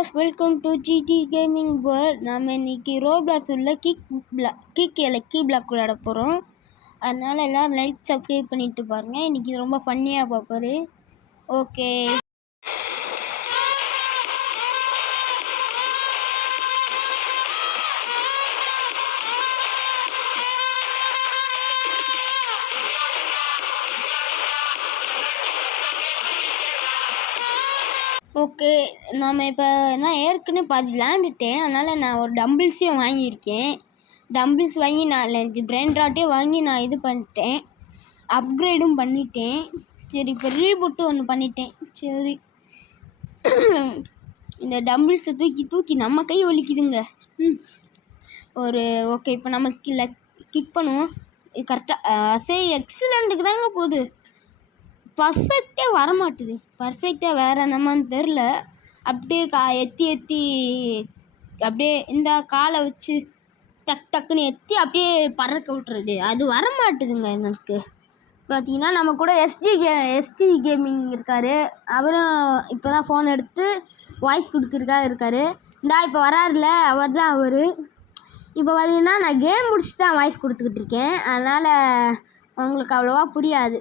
Viewers, welcome to GT gaming world. நம்ம இன்னைக்கு Roblox உள்ள கிக் லக்கி பிளாக் விளையாட போகிறோம். அதனால் எல்லோரும் லைக் சப்ஸ்கிரைப் பண்ணிட்டு பாருங்கள். இன்றைக்கி ரொம்ப ஃபன்னியாக பார்ப்பாரு. Okay, okay. நாம் இப்போ நான் ஏற்கனவே பாதி விளையாண்டுட்டேன். அதனால் நான் ஒரு டம்பிள்ஸையும் வாங்கியிருக்கேன். டம்பிள்ஸ் வாங்கி நான் 5 பிரெயின் ராட்டையும் வாங்கி நான் இது பண்ணிட்டேன், அப்கிரேடும் பண்ணிட்டேன். சரி, இப்போ ரீபூட்டு ஒன்று பண்ணிட்டேன். சரி, இந்த டம்பிள்ஸை தூக்கி தூக்கி நம்ம கை ஒலிக்குதுங்க. ஒரு ஓகே, இப்போ நம்ம கிக் பண்ணுவோம். கரெக்டாக சரி, எக்ஸலண்ட்டுக்கு தாங்க போகுது. பர்ஃபெக்டே வரமாட்டுது. பர்ஃபெக்டாக வேறு என்னமான்னு தெரில. அப்படியே எத்தி அப்படியே இந்த காலை வச்சு டக்குன்னு எத்தி அப்படியே பறக்க விட்டுறது, அது வரமாட்டுதுங்க எனக்கு. பார்த்தீங்கன்னா நம்ம கூட எஸ்டி கேமிங் இருக்கார். அவரும் இப்போ தான் ஃபோன் எடுத்து வாய்ஸ் கொடுக்குறதுக்காக இருக்கார். இப்போ வராருல, அவர் தான் அவர். இப்போ பார்த்தீங்கன்னா நான் கேம் முடிச்சு தான் வாய்ஸ் கொடுத்துக்கிட்டு இருக்கேன். அதனால் அவங்களுக்கு அவ்வளோவா புரியாது.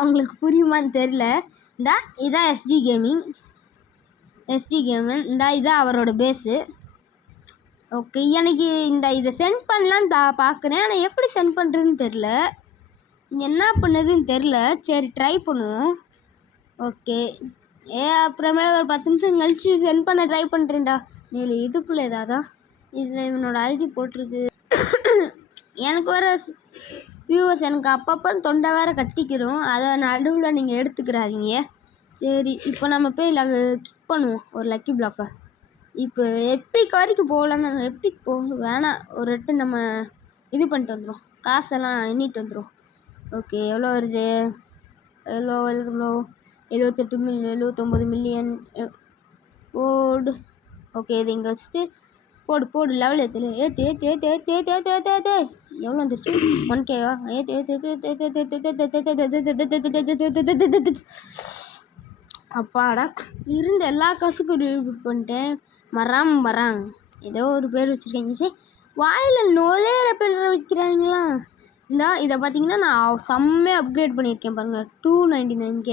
அவங்களுக்கு புரியுமான்னு தெரில. இதான் எஸ்டி கேமர். இதான் அவரோட பேஸு. ஓகே, எனக்கு இதை சென்ட் பண்ணலான்னு பார்க்குறேன். ஆனால் எப்படி சென்ட் பண்ணுறதுன்னு தெரில, என்ன பண்ணுதுன்னு தெரில. சரி, ட்ரை பண்ணுவோம். ஓகே, அப்புறமேல ஒரு 10 நிமிஷம் கழிச்சு சென்ட் பண்ண ட்ரை பண்ணுறேன்டா. நீ இதுக்குள்ளே ஏதாதான் இதில் இவனோட ஐடி போட்டிருக்கு. எனக்கு வர வியூவர்ஸ் எனக்கு அப்பப்போ தொண்டை வேறு கட்டிக்கிறோம். அதை நடுவில் நீங்கள் எடுத்துக்கிறாதீங்க. சரி, இப்போ நம்ம போய் கிக் பண்ணுவோம் ஒரு லக்கி பிளாக்கை. இப்போ எப்பிக் வரைக்கும் போகலான்னு, எப்பிக் போக வேணாம். ஒரு ரெட்டு நம்ம இது பண்ணிட்டு வந்துடும், காசெல்லாம் எண்ணிட்டு வந்துடும். ஓகே, எவ்வளோ வருது? எவ்வளோ 78 மில்லியன், 79 மில்லியன் போடு. ஓகே, இது இங்கே வச்சுட்டு போடு லெவல் ஏற்று எவ்வளோ வந்துருச்சு? 1Kவா? அப்பாடா, இருந்த எல்லா காசுக்கும் ரீபூட் பண்ணிட்டேன். மராங் ஏதோ ஒரு பேர் வச்சுருக்கேங்க. சரி, வாயில் நுழையிற பேர் வைக்கிறாங்களா? இதை பார்த்தீங்கன்னா நான் செம்மையாக அப்கிரேட் பண்ணியிருக்கேன் பாருங்கள். 299K.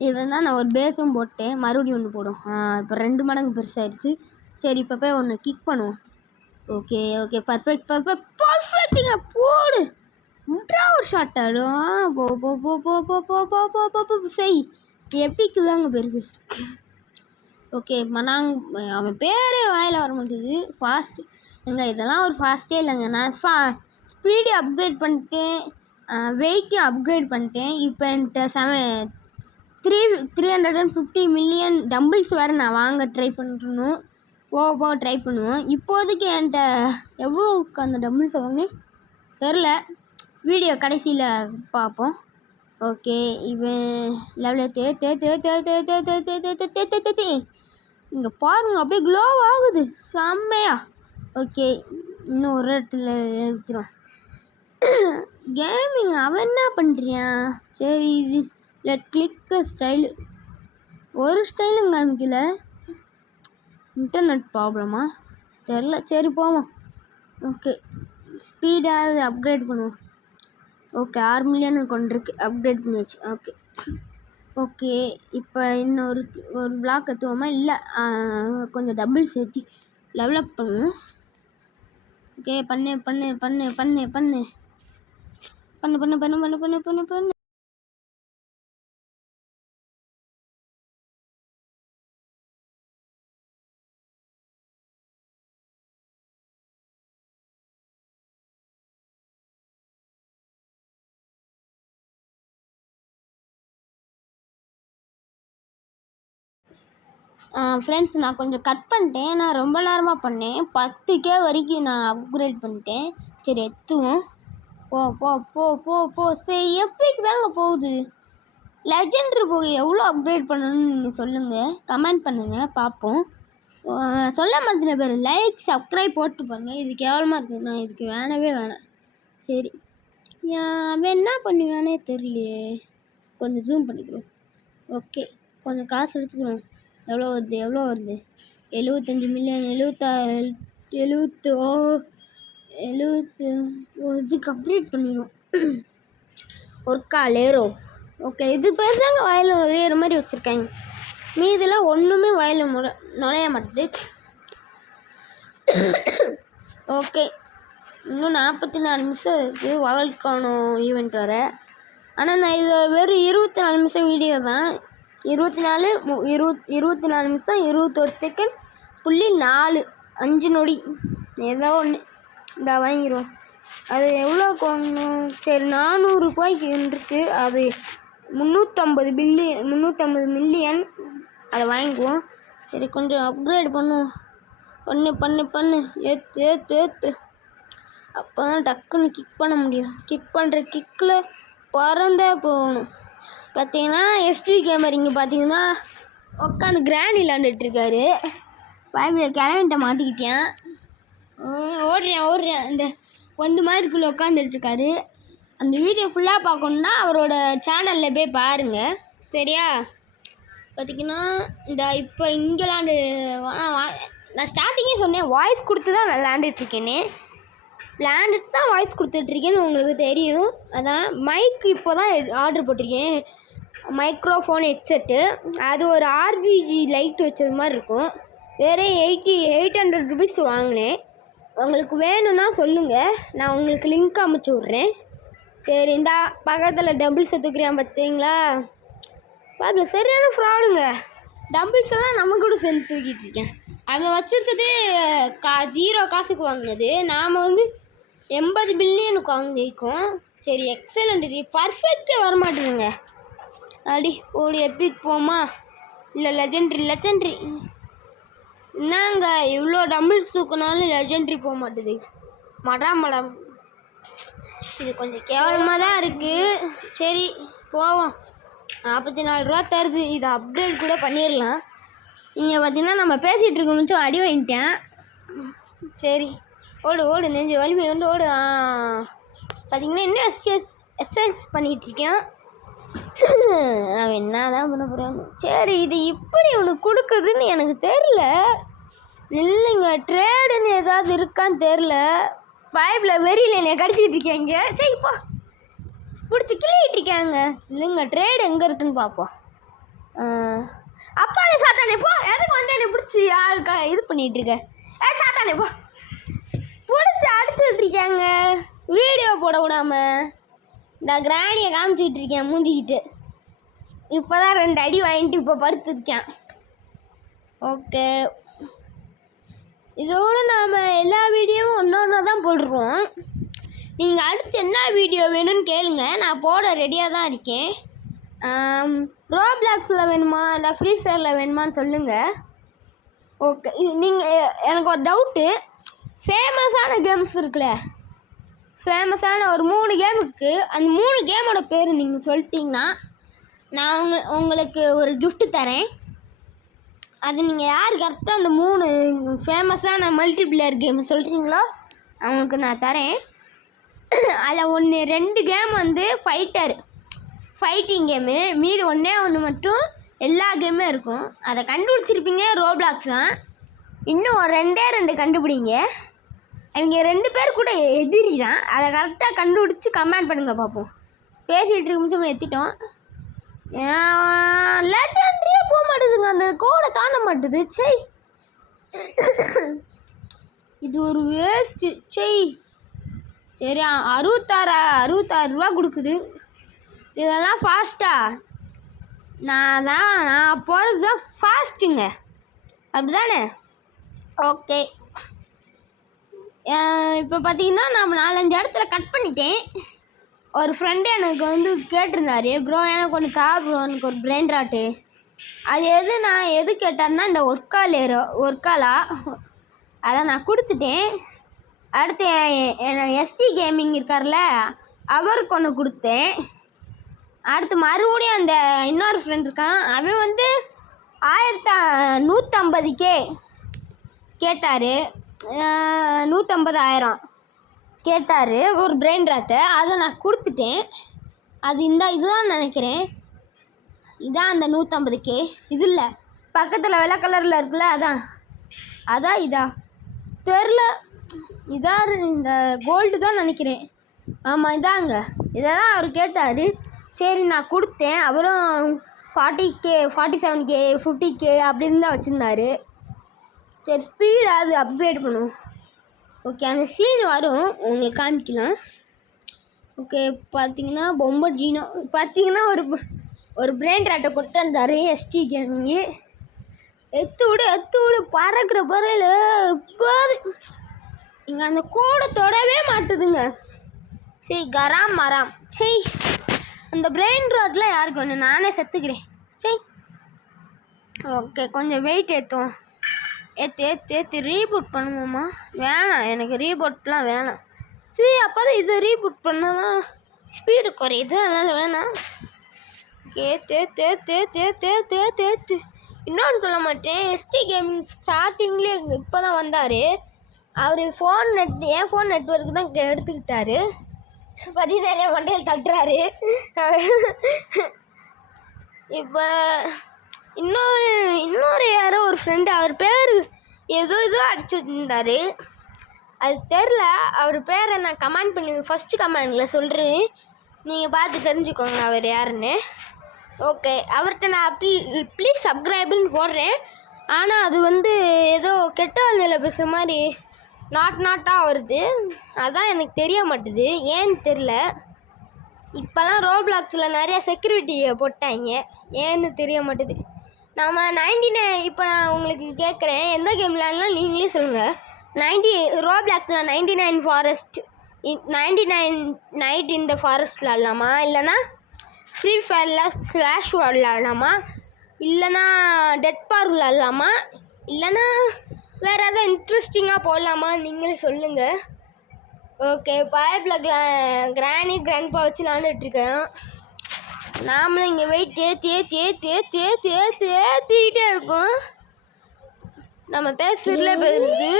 இது தான் நான் ஒரு பேஸும் போட்டேன். மறுபடியும் ஒன்று போடும். இப்போ 2 மடங்கு பெருசாகிடுச்சு. சரி, இப்போ போய் ஒன்று கிக் பண்ணுவோம். ஓகே, பர்ஃபெக்ட்டுங்க. போடு, முட்ரா ஒரு ஷாட் ஆடும். போ செய், எப்பிக்கு தாங்க பெருக்கு. ஓகே, அவன் பேரே வாயில் வர மாட்டேங்குது. ஃபாஸ்ட் இதெல்லாம் ஒரு ஃபாஸ்ட்டே இல்லைங்க. நான் ஸ்பீடு அப்கிரேட் பண்ணிட்டேன், வெயிட்டையும் அப்கிரேட் பண்ணிட்டேன். இப்போ என்கிட்ட 350 மில்லியன் டம்பிள்ஸ் வேறு நான் வாங்க ட்ரை பண்ணணும். போக ட்ரை பண்ணுவோம். இப்போதைக்கு என்கிட்ட எவ்வளோக்கு அந்த டம்பிள்ஸை வாங்கி தெரில. வீடியோ கடைசியில் பார்ப்போம். ஓகே, இவன் லெவலில் இங்கே பாருங்க, அப்படியே க்ளோ ஆகுது செம்மையா. ஓகே, இன்னும் ஒரு இடத்துல இருக்கிறோம். கேமிங் அவன் என்ன பண்ணுறியான்? சரி, இது கிளிக் ஸ்டைலு ஒரு ஸ்டைலும் காமிக்கல. இன்டர்நெட் ப்ராப்ளமா தெரில. சரி, போவோம். ஓகே, ஸ்பீடாக அப்கிரேட் பண்ணுவோம். ஓகே, 6 மில்லியன் கொண்டிருக்கு, அப்கிரேட் பண்ணியாச்சு. ஓகே, இப்போ இன்னொரு பிளாக் எத்துவோமா? இல்லை, கொஞ்சம் டபுள் சேர்த்தி டெவலப் பண்ணுவோம். ஓகே, பண்ணு. ஃப்ரெண்ட்ஸ், நான் கொஞ்சம் கட் பண்ணிட்டேன். நான் ரொம்ப நேரமாக பண்ணேன். 10K வரைக்கும் நான் அப்கிரேட் பண்ணிட்டேன். சரி, எத்துவோம். போ சரி, எப்பிக்கு தாங்க போகுது. லெஜெண்டரி போக எவ்வளோ அப்கிரேட் பண்ணணும்னு நீங்கள் சொல்லுங்கள், கமெண்ட் பண்ணுங்கள், பார்ப்போம். சொல்ல மாட்டேன பேர் லைக் சப்ஸ்கிரைப் போட்டு பாருங்கள். இது கேவலமாக இருக்குது. நான் இதுக்கு வேணாம். சரி, அவன் என்ன பண்ணுவானே தெரியலையே. கொஞ்சம் ஜூம் பண்ணிக்கிறோம். ஓகே, கொஞ்சம் காசு எடுத்துக்கிறோம். எவ்வளோ வருது? 75 மில்லியன் 70 இதுக்கு அப்டேட் பண்ணிடும். ஒர்க்கா லேரோ. ஓகே, இது பேர் தாங்க வாயில் நுழையிற மாதிரி வச்சுருக்காங்க. மீதெல்லாம் ஒன்றுமே வாயில் நுழைய மாட்டுது. ஓகே, இன்னும் 44 நிமிஷம் இருக்குது வால்கானோ ஈவெண்ட் வர. ஆனால் நான் இது வெறும் 24 நிமிஷம் வீடியோ தான். 24 நிமிஷம் 21 செகண்ட் .5 நொடி ஏதோ ஒன்று. இந்த வாங்கிடுவோம். அது எவ்வளோ ஒன்று? சரி, 400 ரூபாய்க்கு இருக்குது. அது 350 மில்லியன். அதை வாங்கிக்குவோம். சரி, கொஞ்சம் அப்கிரேட் பண்ணுவோம். பண்ணு ஏற்று அப்போ தான் டக்குன்னு கிக் பண்ண முடியும். கிக் பண்ணுற கிக்கில் பறந்தே போகணும். பார்த்தீங்கன்னா எஸ்டி கேமர் இங்கே பார்த்தீங்கன்னா உட்காந்து கிராண்ட் விளாண்டுட்ருக்காரு. வாய்ப்பில் கிளம்பிட்ட மாட்டிக்கிட்டேன். ஓடுறேன் இந்த மாதிரிக்குள்ளே உட்காந்துட்ருக்காரு. அந்த வீடியோ ஃபுல்லாக பார்க்கணுன்னா அவரோட சேனலில் போய் பாருங்கள், சரியா? பார்த்திங்கன்னா இந்த இப்போ இங்கே நான் ஸ்டார்டிங்கே சொன்னேன் வாய்ஸ் கொடுத்து தான் நான் விளாண்டுட்டு தான் வாய்ஸ் கொடுத்துட்ருக்கேன்னு உங்களுக்கு தெரியும். அதான் மைக் இப்போ தான் ஆர்டர் போட்டிருக்கேன். Microphone headset. அது ஒரு ஆர்பிஜி லைட் வச்சது மாதிரி இருக்கும். வேறு 800 ருபீஸ் வாங்கினேன். உங்களுக்கு வேணும்னா சொல்லுங்கள், நான் உங்களுக்கு லிங்க் அமுச்சு விட்றேன். சரி, இந்த பக்கத்தில் டம்பிள்ஸை தூக்குறேன் பார்த்தீங்களா? பாப்பா சரியான ஃப்ராடுங்க. டம்பிள்ஸ் எல்லாம் நம்ம கூட சேர்ந்து தூக்கிட்டு இருக்கேன். அவன் வச்சுருக்குது 0 காசுக்கு வாங்கினது. நாம் 80 பில்லியனுக்கு வாங்கியிருக்கோம். சரி, எக்ஸலண்ட். பர்ஃபெக்டாக வரமாட்டேங்குங்க. அடி ஓடி எப்பிக் போமா? இல்லை லெஜெண்ட்ரி. என்னங்க இவ்வளோ டம்பிள்ஸ் தூக்கினாலும் லெஜெண்ட்ரி போக மாட்டுது. மடம் இது கொஞ்சம் கேவலமாக தான் இருக்குது. சரி, போவோம். 44 ரூபா தருது. இதை அப்கிரேட் கூட பண்ணிடலாம். இங்கே பார்த்தீங்கன்னா நம்ம பேசிகிட்டு இருக்க முடிச்சும் அடி வாங்கிட்டேன். சரி, ஓடு நெஞ்சு வலிமை ஓடு. பார்த்தீங்கன்னா இன்னும் எக்ஸசைஸ் பண்ணிகிட்ருக்கேன். அவன் என்ன தான் பண்ண போகிறாங்க. சரி, இது இப்படி உனக்கு கொடுக்குதுன்னு எனக்கு தெரில. இல்லைங்க, ட்ரேடுன்னு ஏதாவது இருக்கான்னு தெரில. பைப்பில் வெறியில் என்னை கடிச்சிக்கிட்டு இருக்காங்க. சரி, இப்போ பிடிச்சி கிள்ளிகிட்டு இருக்காங்க. இல்லைங்க, ட்ரேடு எங்கே இருக்குதுன்னு பார்ப்போம். அப்பா சாத்தானே போ. எதுக்கு என்னை பிடிச்சி யாருக்கா இது பண்ணிகிட்ருக்க? சாத்தானே போ. பிடிச்சி அடிச்சுட்டு இருக்காங்க வீடியோ போட விடாமல். நான் கிராணியை காமிச்சிக்கிட்டு இருக்கேன் மூஞ்சிக்கிட்டு. இப்போ தான் 2 அடி வாங்கிட்டு இப்போ படுத்துருக்கேன். ஓகே, இதோடு நாம் எல்லா வீடியோவும் ஒன்று தான் போடுறோம். நீங்கள் அடுத்து என்ன வீடியோ வேணும்னு கேளுங்க, நான் போட ரெடியாக தான் இருக்கேன். ரோப்ளாக்ஸில் வேணுமா இல்லை ஃப்ரீ ஃபயரில் வேணுமான்னு சொல்லுங்கள். ஓகே, இது நீங்கள் எனக்கு ஒரு டவுட்டு. ஃபேமஸான கேம்ஸ் இருக்குல்ல, ஃபேமஸான ஒரு 3 கேம் இருக்குது. அந்த 3 கேமோட பேர் நீங்கள் சொல்லிட்டீங்கன்னா நான் உங்களுக்கு ஒரு கிஃப்ட் தரேன். அது நீங்கள் யார் கரெக்டாக அந்த 3 ஃபேமஸான மல்டிப்ளேயர் கேம் சொல்கிறீங்களோ அவங்களுக்கு நான் தரேன். அதில் 2 கேம் ஃபைட்டிங் கேமு. மீது ஒன்று மட்டும் எல்லா கேமுமே இருக்கும். அதை கண்டுபிடிச்சிருப்பீங்க. ரோப்ளாக்ஸ் தான். இன்னும் 2 கண்டுபிடிங்க. அவங்க 2 பேர் கூட எதிரி தான். அதை கரெக்டாக கண்டுபிடிச்சி கமெண்ட் பண்ணுங்கள் பார்ப்போம். பேசிகிட்டு இருக்கும்போது ஏற்றிட்டோம். லெஜெண்ட்ரியே போக மாட்டேதுங்க. அந்த கோடை தாண்ட மாட்டுது. சரி, இது ஒரு வேஸ்ட்டு. சரி 66 ரூபா கொடுக்குது. இதெல்லாம் ஃபாஸ்ட்டா? நான் போகிறது தான் ஃபாஸ்ட்டுங்க, அப்படி தானே? ஓகே, இப்போ பார்த்தீங்கன்னா நான் 4-5 இடத்துல கட் பண்ணிட்டேன். ஒரு ஃப்ரெண்டு எனக்கு கேட்டிருந்தாரு, ப்ரோ எனக்கு ஒன்று ப்ரோ, எனக்கு ஒரு பிரெயின் ராட்டு. அது நான் எது கேட்டார்னா இந்த ஒர்க்காலா அதை நான் கொடுத்துட்டேன். அடுத்து எஸ்டி கேமிங் இருக்கார்ல, அவருக்கு ஒன்று கொடுத்தேன். அடுத்து மறுபடியும் அந்த இன்னொரு ஃப்ரெண்ட் இருக்கான், அவன் 150K கேட்டார். 150,000 கேட்டார் ஒரு பிரெயின் ராட்டை. அதை நான் கொடுத்துட்டேன். அது இதுதான் நினைக்கிறேன். இதான் அந்த 150K. இது இல்லை, பக்கத்தில் வெள்ளை கலரில் இருக்குல்ல, அதான் அதான் இதா தெரில, இதான் இந்த கோல்டு தான் நினைக்கிறேன். ஆமாம் இதாங்க, இதை தான் அவர் கேட்டார். சரி நான் கொடுத்தேன். அவரும் 40K 47K 50K அப்படின்னு தான் வச்சுருந்தாரு. சரி ஸ்பீடு அது அப்கிரேட் பண்ணுவோம். ஓகே அந்த சீன் வரும் உங்களுக்கு காமிக்கலாம். ஓகே பார்த்தீங்கன்னா பொம்மை ஜீனோ பார்த்தீங்கன்னா ஒரு பிரெயின் ராட்டை கொண்டு வந்தார் எஸ்டி கேமிங்கு. எத்து விடு பறக்கிற பறையில் போது இங்கே அந்த கோடை தொடவே மாட்டுதுங்க. சரி கராம் மராம் சரி அந்த பிரெயின் ராட்டில் யாருக்கு ஒன்று நானே செத்துக்கிறேன். சரி ஓகே கொஞ்சம் வெயிட் ஏற்றுவோம். ஏற்று ரீபூட் பண்ணுவோம்மா. வேணாம் எனக்கு ரீபூட்லாம் வேணாம். சரி அப்போ தான் இதை ரீபூட் பண்ணனா ஸ்பீடு குறையுது, அதனால் வேணாம். தேத்து இன்னொன்று சொல்ல மாட்டேன். எஸ்டி கேமிங் ஸ்டார்டிங்லேயே இப்போ தான் வந்தார். அவர் என் ஃபோன் நெட்வொர்க்கு தான் எடுத்துக்கிட்டாரு. பதினேழு மண்டையில் தட்டுறாரு. இப்போ இன்னொரு யாரோ ஒரு ஃப்ரெண்டு அவர் பேர் ஏதோ அடிச்சு வச்சுருந்தார். அது தெரில, அவர் பேரை நான் கமெண்ட் பண்ணி ஃபஸ்ட்டு கமெண்டில் சொல்கிறேன், நீங்கள் பார்த்து தெரிஞ்சுக்கோங்க அவர் யாருன்னு. ஓகே அவர்கிட்ட நான் ப்ளீஸ் சப்ஸ்கிரைபுன்னு போடுறேன். ஆனால் அது ஏதோ கெட்ட வழியில் பேசுகிற மாதிரி நாட்டாக வருது. அதான் எனக்கு தெரிய மாட்டுது, ஏன்னு தெரில. இப்போ தான் ரோப்ளாக்ஸில் நிறையா செக்யூரிட்டியை போட்டாங்க, ஏன்னு தெரிய மாட்டுது. நம்ம 99 இப்போ நான் உங்களுக்கு கேட்குறேன், எந்த கேம் விளையாடலாம் நீங்களே சொல்லுங்கள். ரோப்ளாக்ஸில் 99 ஃபாரஸ்ட் 99 நைட் இந்த ஃபாரஸ்ட் விளாடலாமா, இல்லைனா ஃப்ரீ ஃபயரில் ஸ்லாஷ் விளாடலாமா, இல்லைனா டெட் பார்க் விளாடலாமா, இல்லைனா வேறு எதாவது இன்ட்ரெஸ்டிங்காக போடலாமா, நீங்களே சொல்லுங்கள். ஓகே பைப்பில் கிராணி கிராண்ட்பா வச்சு விளாண்டுட்ருக்கேன். நாமளும் இங்கே வெயிட் ஏற்றிக்கிட்டே இருக்கோம். நம்ம பேசுறதுல போயிடுது.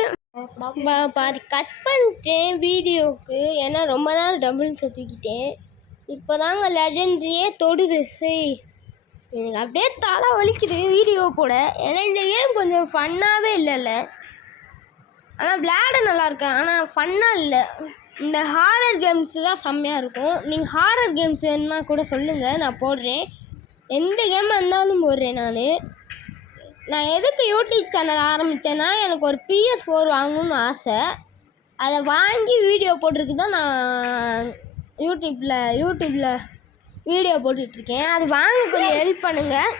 பாதி கட் பண்ணிட்டேன் வீடியோவுக்கு, ஏன்னா ரொம்ப நேரம் டபுள்ஸ் தூக்கிட்டேன். இப்போ தாங்க லெஜெண்ட்ரியே தொடுது. சரி எனக்கு அப்படியே தலை வலிக்குது வீடியோ போட, ஏன்னா இந்த கேம் கொஞ்சம் ஃபன்னாகவே இல்லைல்ல. ஆனால் விளையாட நல்லாயிருக்கேன், ஆனால் ஃபன்னாக இல்லை. இந்த ஹாரர் கேம்ஸு தான் செம்மையாக இருக்கும். நீங்கள் ஹாரர் கேம்ஸ் வேணுன்னா கூட சொல்லுங்கள், நான் போடுறேன். எந்த கேமாக இருந்தாலும் போடுறேன். நான் எதுக்கு யூடியூப் சேனல் ஆரம்பித்தேன்னா, எனக்கு ஒரு PS4 வாங்கணும்னு ஆசை. அதை வாங்கி வீடியோ போட்டிருக்கு தான் நான் யூடியூப்பில் வீடியோ போட்டுட்ருக்கேன். அது வாங்க கொஞ்சம் ஹெல்ப் பண்ணுங்கள்.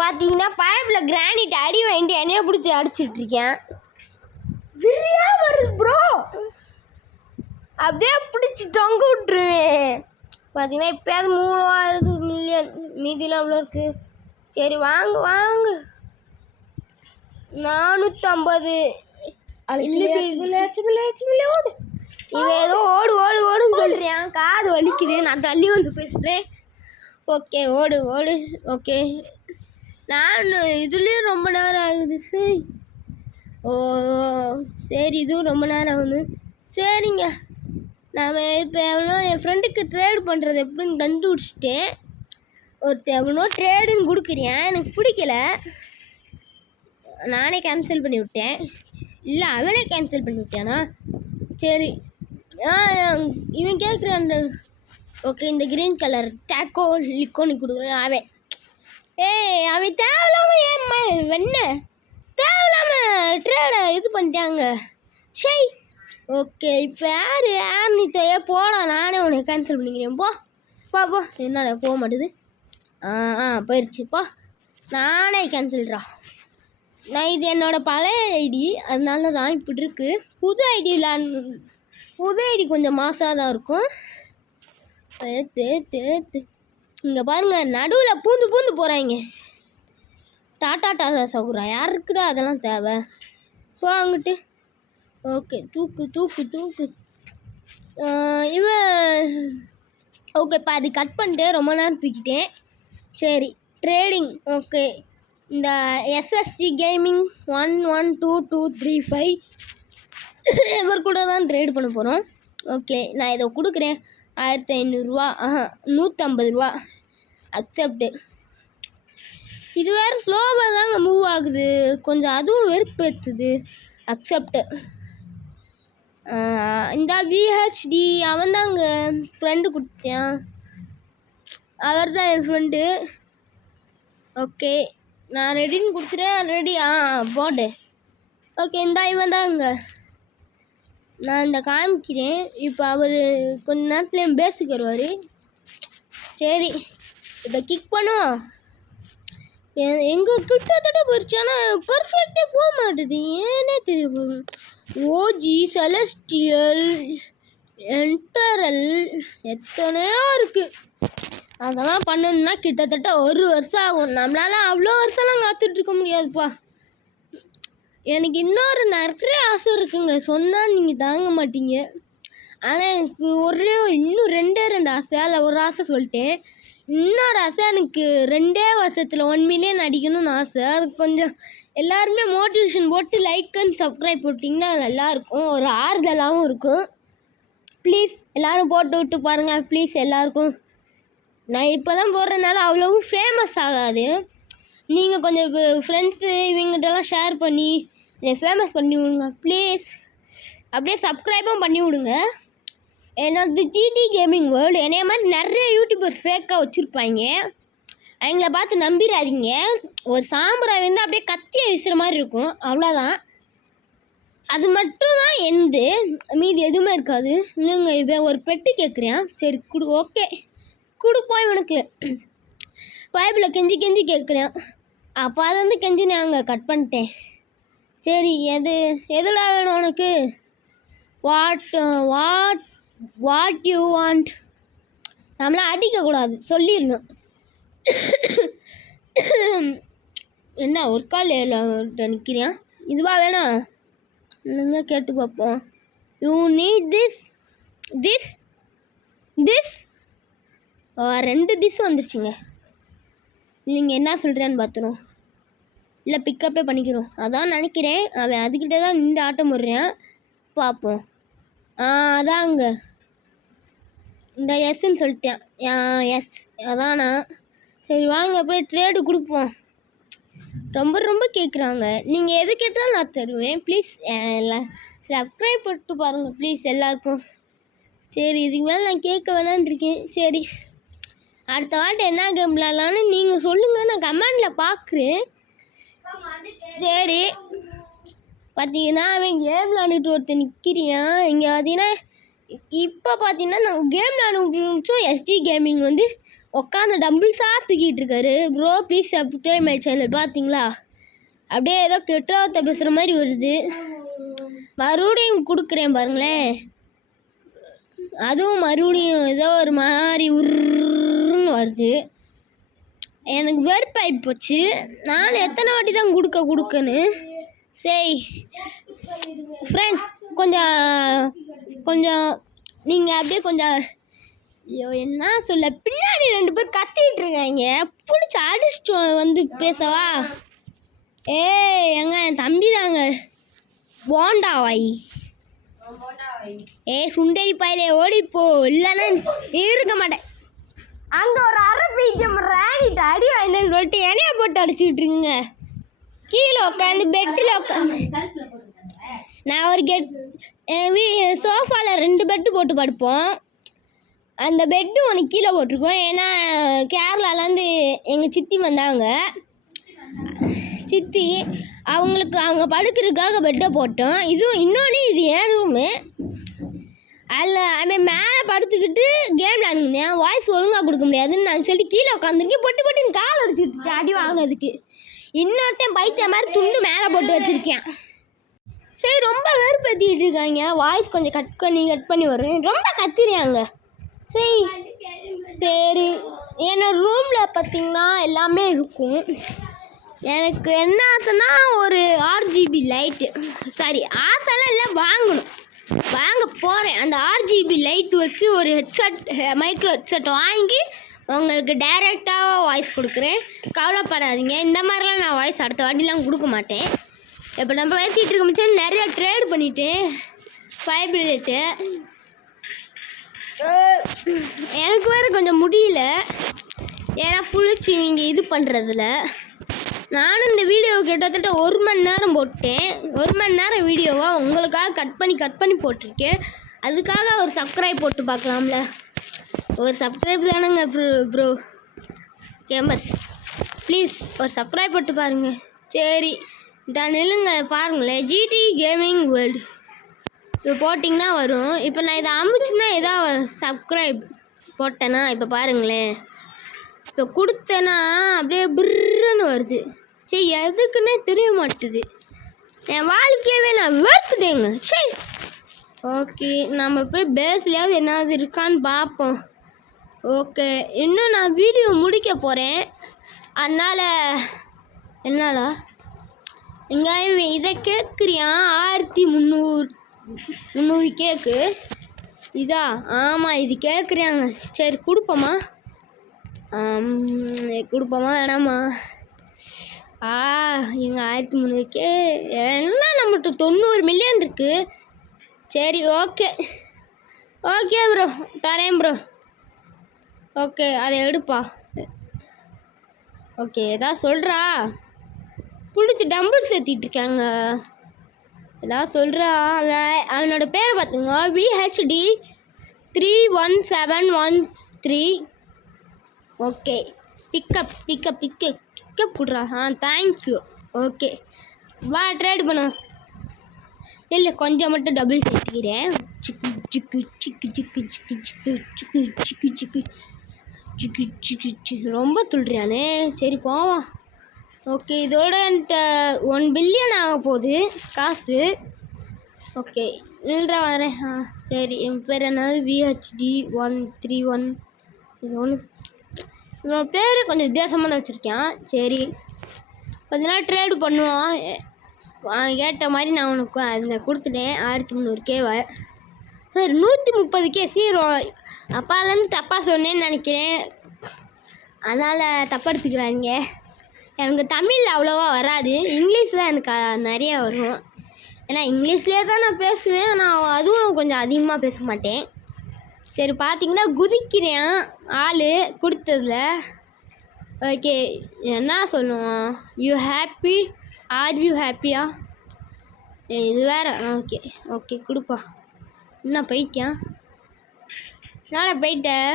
பார்த்தீங்கன்னா பைப்பில் கிரானைட் அடி வாங்கிட்டு என்னைய பிடிச்சி அடிச்சிட்ருக்கேன். விரியா வருது ப்ரோ, அப்படியே பிடிச்சி தொங்க விட்ருவேன். பார்த்தீங்கன்னா இப்போயாவது 3 மில்லியன் மீதியில் அவ்வளோ இருக்குது. சரி வாங்க 450 ஓடு. இவன் ஏதோ ஓடுன்னு சொல்கிறேன், காது வலிக்குது, நான் தள்ளி வந்து பேசுகிறேன். ஓகே ஓடு. ஓகே நான் இதுலேயும் ரொம்ப நேரம் ஆகுது. சரி இதுவும் ரொம்ப நேரம் ஆகுது. சரிங்க, நாம் இப்போ எவ்வளோ என் ஃப்ரெண்டுக்கு ட்ரேடு பண்ணுறது எப்படின்னு கண்டுபிடிச்சிட்டேன். எவ்வளோ ட்ரேடுன்னு கொடுக்குறேன், எனக்கு பிடிக்கல, நானே கேன்சல் பண்ணி விட்டேன். இல்லை அவனே கேன்சல் பண்ணி விட்டானா? சரி இவன் கேட்குறான். ஓகே இந்த க்ரீன் கலர் டேக்கோ லிக்கோனி கொடுக்குறேன். அவன் தேவையில்லாமல் வெண்ண தேவையில்லாமல் ட்ரேடை இது பண்ணிட்டாங்க. சரி ஓகே இப்போ யார் நீ போடா, நானே உனக்கு கேன்சல் பண்ணிக்கிறேன். போ என்ன போக மாட்டுது. போயிடுச்சு போ, நானே கேன்சல்ரா. நான் இது என்னோடய பழைய ஐடி, அதனால தான் இப்படி இருக்குது. புது ஐடி கொஞ்சம் மாசாக தான் இருக்கும். தேத்து இங்கே பாருங்கள், நடுவில் பூந்து போகிறாங்க. டாட்டா சகுரா யாருக்குடா அதெல்லாம் தேவை, வாங்கிட்டு. ஓகே தூக்கு ஓகே பாதி கட் பண்ணிட்டு ரொம்ப நேரம் தூக்கிட்டேன். சரி ட்ரேடிங். ஓகே இந்த SSG கேமிங் 112235 இவர் கூட தான் ட்ரேட் பண்ண போகிறோம். ஓகே நான் இதை கொடுக்குறேன் 1500 ரூபா, 150 ரூபா அக்செப்டு. இது வேறு ஸ்லோவாக தாங்க மூவ் ஆகுது, கொஞ்சம் அதுவும் வெறுப்பேற்றுது. அக்செப்ட். இந்த விஹெச்டி அவன் தாங்க ஃப்ரெண்டு கொடுத்தேன், அவர் தான் என் ஃப்ரெண்டு. ஓகே நான் ரெடின்னு கொடுத்துட்டேன். ரெடி போடு. ஓகே இவன் தாங்க, நான் இந்த காமிக்கிறேன். இப்போ அவர் கொஞ்ச நேரத்துலேயும் பேஸுக்கு வருவார். சரி இதை கிக் பண்ணுவோம். எங்கே கிட்டத்தட்ட போயிடுச்சு, ஆனால் பர்ஃபெக்டாக போக மாட்டுது, ஏன்னே தெரியும். ஓஜி, செலஸ்டியல், என்டரல் எத்தனையோ இருக்குது. அதெல்லாம் பண்ணணுன்னா கிட்டத்தட்ட 1 வருஷம் ஆகும். நம்மளால அவ்வளோ வருஷம்லாம் காத்துட்ருக்க முடியாதுப்பா. எனக்கு இன்னொரு நிறைய ஆசை இருக்குங்க, சொன்னால் நீங்கள் தாங்க மாட்டீங்க. ஆனால் எனக்கு இன்னும் 2 ஆசை, அதில் ஒரு ஆசை சொல்லிட்டேன். இன்னொரு ஆசை எனக்கு 2 வருஷத்தில் 1 மில்லியன் அடிக்கணும்னு ஆசை. அதுக்கு கொஞ்சம் எல்லாருமே மோட்டிவேஷன் போட்டு லைக் அண்ட் சப்ஸ்கிரைப் போட்டிங்கன்னா நல்லாயிருக்கும், ஒரு ஆறுதலாகவும் இருக்கும். ப்ளீஸ் எல்லோரும் போட்டு விட்டு பாருங்கள் ப்ளீஸ் எல்லாருக்கும். நான் இப்போ தான் போடுறதுனால அவ்வளோவும் ஃபேமஸ் ஆகாது. நீங்கள் கொஞ்சம் ஃப்ரெண்ட்ஸு இவங்ககிட்டலாம் ஷேர் பண்ணி என்னை ஃபேமஸ் பண்ணி விடுங்க ப்ளீஸ். அப்படியே சப்ஸ்கிரைபும் பண்ணி விடுங்க. என்னது ஜிடி கேமிங் வேர்ல்டு என்னைய மாதிரி நிறைய யூடியூபர்ஸ் ஃபேக்காக வச்சுருப்பாங்க, அவங்கள பார்த்து நம்பிடாதீங்க. ஒரு சாம்பிராய் வந்து அப்படியே கத்தியை வீசுகிற மாதிரி இருக்கும், அவ்வளோதான். அது மட்டும் தான் எந்து, மீதி எதுவுமே இருக்காது. இல்லைங்க இப்போ ஒரு பெட்டு கேட்குறேன், சரி ஓகே கொடுப்போம். இவனுக்கு பைப்பில் கெஞ்சி கேட்குறேன், அப்போ அதை வந்து கெஞ்சி நாங்கள் கட் பண்ணிட்டேன். சரி எதில் வேணும் உனக்கு? What you want. நம்மளாம் அடிக்கக்கூடாது, சொல்லிடணும். என்ன ஒரு கால் நிற்கிறேன், இதுவா வேணாம் இல்லைங்க கேட்டு பார்ப்போம். யூ நீட் திஸ் 2 திஸ் வந்துருச்சுங்க. நீங்கள் என்ன சொல்கிறேன்னு பார்த்துரும், இல்லை பிக்கப்பே பண்ணிக்கிறோம் அதான் நினைக்கிறேன். அவன் அதுக்கிட்டே தான் நின்று ஆட்டம் போடுறேன், பார்ப்போம். அதாங்க இந்த எஸ்ன்னு சொல்லிட்டேன். எஸ் அதானா, சரி வாங்க போய் ட்ரேடு கொடுப்போம். ரொம்ப கேட்குறாங்க, நீங்கள் எது கேட்டாலும் நான் தருவேன். ப்ளீஸ் சப்ஸ்கிரைப் பண்ணிட்டு பாருங்கள் ப்ளீஸ் எல்லாருக்கும். சரி இதுக்கு மேலே நான் கேட்க வேணான்னு இருக்கேன். சரி அடுத்த வாட்டி என்ன கேம் விளாட்லான்னு நீங்கள் சொல்லுங்கள், நான் கமெண்டில் பார்க்குறேன். சரி பார்த்தீங்கன்னா அவன் கேம் விளாண்டுட்டு ஒருத்தர் நிற்கிறியான். இங்கே பார்த்தீங்கன்னா இப்போ பார்த்தீங்கன்னா நாங்கள் கேம் விளாண்டுச்சோம். எஸ்டி கேமிங் வந்து உட்காந்து டம்பிள்ஸாக தூக்கிட்டு இருக்காரு. Bro please subscribe my channel. பார்த்தீங்களா அப்படியே ஏதோ கெட்ட வார்த்தை பேசுகிற மாதிரி வருது. மறுபடியும் கொடுக்குறேன் பாருங்களேன், அதுவும் மறுபடியும் ஏதோ ஒரு மாதிரி உருன்னு வருது. எனக்கு வெறுப்பாகி போச்சு. நான் எத்தனை வாட்டி தான் கொடுக்கன்னு. சரி ஃப்ரெண்ட்ஸ் கொஞ்சம் நீங்கள் அப்படியே கொஞ்சம் என்ன சொல்ல, பின்னாடி 2 பேர் கத்திக்கிட்டு இருக்காங்க, பிடிச்சி அடிச்சுட்டு வந்து பேசவா? எங்க என் தம்பி தாங்க போண்டாவாய். சுண்டேரி பாயிலே ஓடிப்போ, இல்லைன்னா இருக்க மாட்டேன். அங்கே ஒரு அரபிஜம் ராணிட்டு அடி வாங்கினேன்னு சொல்லிட்டு எண்ணெயை போட்டு அடிச்சுக்கிட்டு இருக்குங்க. கீழே உட்காந்து பெட்டில் உட்காந்து நான் ஒரு சோஃபாவில் 2 பெட்டு போட்டு படுப்போம். அந்த பெட்டு ஒன்று கீழே போட்டிருக்கோம். ஏன்னா கேரளாலேருந்து எங்கள் சித்தி வந்தாங்க, சித்தி அவங்க படுக்கிறதுக்காக பெட்டை போட்டோம். இன்னொன்று இது என் ரூமு. அதில் அவன் மேலே படுத்துக்கிட்டு கேம் விளாண்டுருந்தேன், வாய்ஸ் ஒழுங்காக கொடுக்க முடியாதுன்னு நான் சொல்லிட்டு கீழே உட்காந்துருக்கேன். பொட்டு கால் அடிச்சுக்கிட்டு அடி வாங்கினதுக்கு. இன்னொருத்தன் பைத்திய மாதிரி துண்டு மேலே போட்டு வச்சுருக்கேன். சரி ரொம்ப வெறுப்பேற்றிக்கிட்டு இருக்காங்க, வாய்ஸ் கொஞ்சம் கட் பண்ணி வரும், ரொம்ப கத்துறாங்க. சரி என்னோட ரூமில் பார்த்திங்கன்னா எல்லாமே இருக்கும். எனக்கு என்ன ஆசைன்னா ஒரு RGB லைட்டு, ஆசைலாம் இல்லை, வாங்க போகிறேன். அந்த RGB லைட் வச்சு ஒரு மைக்ரோ ஹெட்செட் வாங்கி உங்களுக்கு டைரெக்டாக வாய்ஸ் கொடுக்குறேன். கவலைப்படாதீங்க, இந்த மாதிரிலாம் நான் வாய்ஸ் அடுத்த வாட்டிலாம் கொடுக்க மாட்டேன். இப்போ நம்ம பேசிகிட்டு இருக்க முடிச்சு நிறையா ட்ரேடு பண்ணிவிட்டேன். 5 மினிட்டு எனக்கு வேறு கொஞ்சம் முடியல, ஏன்னா புளிச்சு இங்கே இது பண்ணுறதுல நானும் இந்த வீடியோ கிட்டத்தட்ட 1 மணி நேரம் போட்டேன். 1 மணி நேரம் வீடியோவா உங்களுக்காக கட் பண்ணி போட்டிருக்கேன். அதுக்காக ஒரு சப்ஸ்கிரைப் போட்டு பார்க்கலாம்ல. ஒரு சப்ஸ்கிரைப் தானேங்க ப்ரோ கேமர்ஸ், ப்ளீஸ் ஒரு சப்ஸ்கிரைப் போட்டு பாருங்கள். சரி தான் நில்லுங்க பாருங்களேன். ஜிடி கேமிங் வேர்ல்டு இது போட்டிங்கன்னா வரும். இப்போ நான் இதை அமுச்சுன்னா ஏதாவது சப்ஸ்கிரைப் போட்டேன்னா இப்போ பாருங்களேன், இப்போ கொடுத்தேன்னா அப்படியே பிர்ன்னு வருது. சரி எதுக்குன்னே தெரிய மாட்டுது. என் வாழ்க்கையவே நான் வெறுத்துட்டேங்க. சரி ஓகே, நம்ம போய் பேஸ்லையாவது என்னாவது இருக்கான்னு பார்ப்போம். ஓகே, இன்னும் நான் வீடியோ முடிக்க போகிறேன். அதனால் என்னாலா இங்கே இதை கேட்குறியான் 1300 கேக்கு இதா? ஆமாம் இது கேட்குறியாங்க. சரி கொடுப்போமா வேணாமா? எங்கள் 1300 என்ன நம்மகிட்ட 90 மில்லியன் இருக்குது. சரி ஓகே ப்ரோ தரேன் ப்ரோ. ஓகே அதை எடுப்பா. ஓகே ஏதாவது சொல்கிறா? பிடிச்சி டம்பிள் சேர்த்திட்டு இருக்காங்க. ஏதாவது சொல்கிறா? அவனோட பேரை பார்த்துங்க, VHD 31713. ஓகே பிக்கப் கொடுறா. தேங்க்யூ. ஓகே வா ட்ரேட் பண்ணும். இல்லை கொஞ்சம் மட்டும் டபுள் சேர்த்துக்கிறேன். சிக்கு சிக்கு சிக்கு சிக்கு சிக்கு சிக்கு சிக்கு சிக்கு சிக்கு சிக்கு சிக்கு சிக்கு ரொம்ப துள்ளுறியானே. சரி போவான். ஓகே இதோட என்கிட்ட 1 பில்லியன் ஆக போகுது காசு. ஓகே இல்லைடா வரேன். சரி என் பேர் என்னது VHD 131. இது ஒன்று இவன் பேர் கொஞ்சம் வித்தியாசமாக தான் வச்சுருக்கேன். சரி கொஞ்ச நாள் ட்ரேடு பண்ணுவான். கேட்ட மாதிரி நான் உனக்கு அதை கொடுத்துட்டேன் 1300K. சரி 130K சீரம். அப்பாலேருந்து தப்பாக சொன்னேன்னு நினைக்கிறேன், அதனால் தப்பாக எடுத்துக்கிறாங்க. எனக்கு தமிழ் அவ்வளோவா வராது, இங்கிலீஷில் எனக்கு நிறையா வரும். ஏன்னா இங்கிலீஷ்லேயே தான் நான் பேசுவேன், நான் அதுவும் கொஞ்சம் அதிகமாக பேச மாட்டேன். சரி பார்த்தீங்கன்னா குதிக்கிறேன் ஆள் கொடுத்ததில். ஓகே என்ன சொல்லுவோம்? You happy? ஆர் யூ ஹாப்பியா? இது வேறு. ஓகே கொடுப்பா. என்ன போயிட்டேன்? நானே போயிட்டேன்.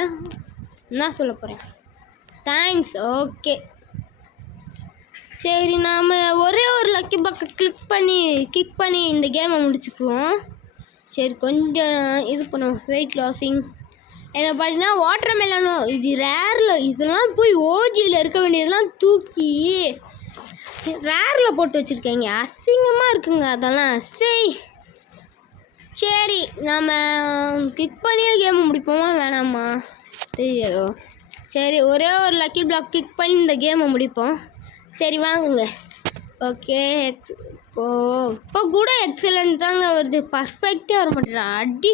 என்ன சொல்ல போகிறேன்? தேங்க்ஸ். ஓகே சரி நாம் ஒரே ஒரு லக்கி பாக்கை கிளிக் பண்ணி இந்த கேமை முடிச்சுக்குவோம். சரி கொஞ்சம் இது பண்ணுவோம். வெயிட் லாஸிங் என்ன பார்த்தீங்கன்னா வாட்டர் மெலனும் இது ரேரில், இதெல்லாம் போய் ஓஜியில் இருக்க வேண்டியதெல்லாம் தூக்கி ரேரில் போட்டு வச்சுருக்கேங்க. அசிங்கமாக இருக்குங்க அதெல்லாம். சரி நாம் கிளிக் பண்ணியே கேம் முடிப்போமா வேணாமா? சரி ஒரே ஒரு லக்கி பிளாக் கிளிக் பண்ணி இந்த கேமை முடிப்போம். சரி வாங்குங்க. ஓகே இப்போ கூட எக்ஸலண்ட் தாங்க வருது, பர்ஃபெக்டாக வர மாட்டேறா. அடி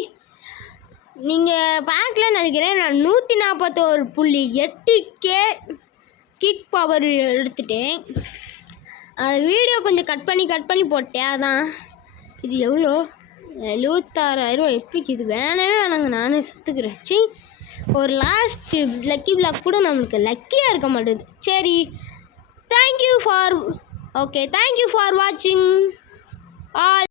நீங்கள் பார்க்கலன்னு நினைக்கிறேன். நான் 141.8K கிக் பவர் எடுத்துட்டேன். அது வீடியோ கொஞ்சம் கட் பண்ணி போட்டேன். அதான் இது எவ்வளோ 76,000 எப்பிக். இது வேணாங்க, நானே சுற்றுக்கிறேன். சரி ஒரு லாஸ்ட் லக்கி பிளாக் கூட நம்மளுக்கு லக்கியாக இருக்க மாட்டேது. சரி தேங்க்யூ ஃபார் வாட்சிங் ஆல்.